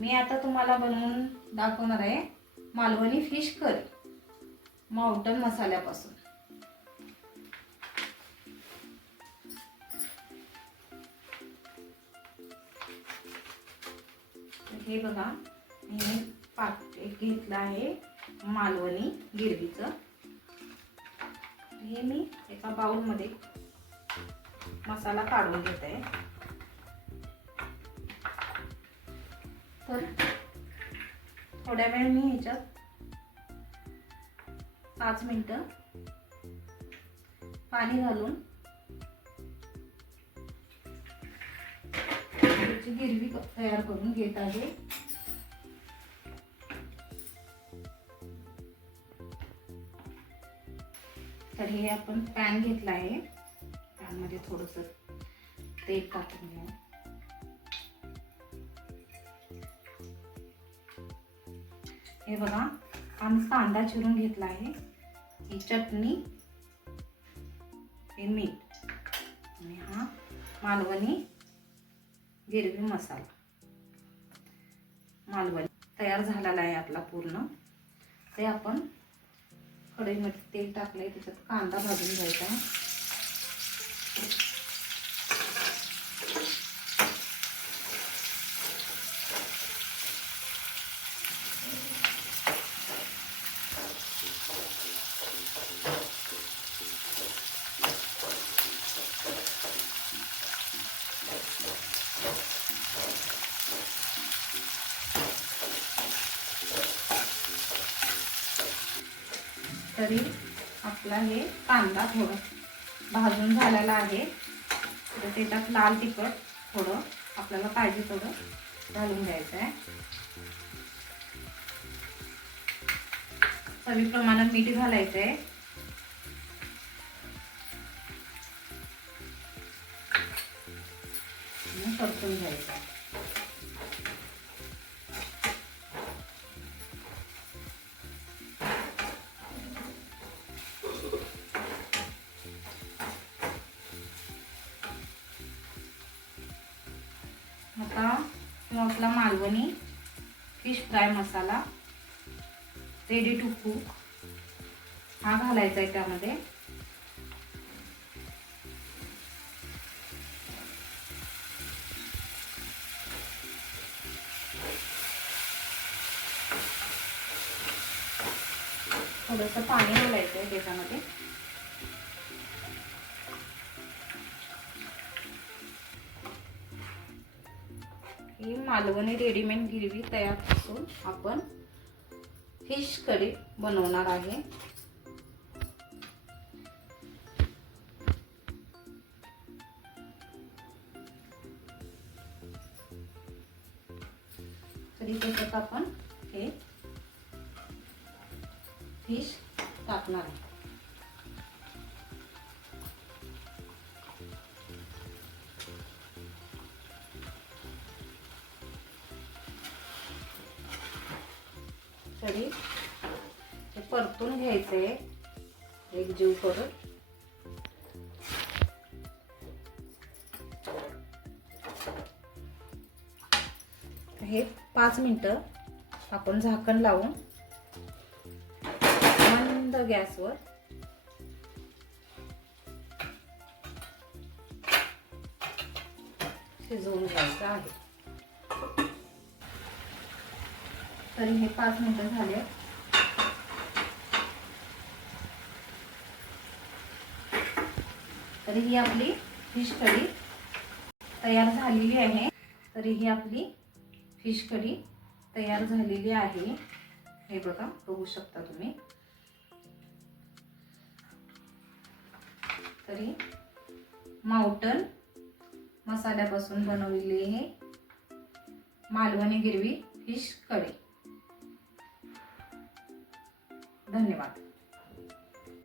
मी आता तुम्हाला बनवून दाखवणार आहे मालवणी फिश करी माउंटन मसाल्यापासून। हे बघा, मी पाट एक घेतला आहे मालवणी गिरवीचं। हे मी एका बाउल मध्ये मसाला काढून घेत आहे। तर थोड्या वेळ मी ह्याच्यात 5 मिनिटं पाणी घालून त्याची गिरवी तयार करून घेत आहे। तर हे आपण पॅन घेतला आहे, पॅन मध्ये थोडंसं तेल टाकून घ्या। हे बघा, आम्ही कांदा चिरून घेतला आहे, ही चटणी, हे मीठ आणि हा मालवणी गिरवी मसाला। मालवणी तयार झालेला आहे आपला पूर्ण। ते आपण कढईमध्ये तेल टाकलंय, त्याच्यात कांदा भाजून घ्यायचा आहे। तरी आपला हे कांदा थोडा भाजून झालेला आहे, तर त्याच्यात लाल तिखट थोडं आपल्याला पाहिजे थोडं घालून घ्यायचं आहे। चवीप्रमाणे मीठ घालायचं आहे। परतून घ्यायचं आहे। आता आपला Malvani fish fry masala ready to cook हा घालायचा आहे त्यामध्ये। थोडंसं पाणी घालायचं आहे त्याच्यामध्ये। ही मालवणी रेडीमेड गिरवी तयार करून आपण फिश करी बनवणार आहे। तरी त्याच्यात आपण हे फिश टाकणार आहे। तरी हे परतून घ्यायचंय एकजीव करून। हे 5 मिनिटं आपण झाकण लावून मंद गॅसवर शिजवून घ्यायचं आहे। तरी हे 5 मिनिटं झाले। तरी ही आपली फिश कढी तयार झालेली आहे। तरी ही आपली फिश कढी तयार झालेली आहे। हे बघा, बघू शकता तुम्ही। तरी माउंटन मसाल्यापासून बनवलेली हे मालवणी गिरवी फिश कढी। धन्यवाद।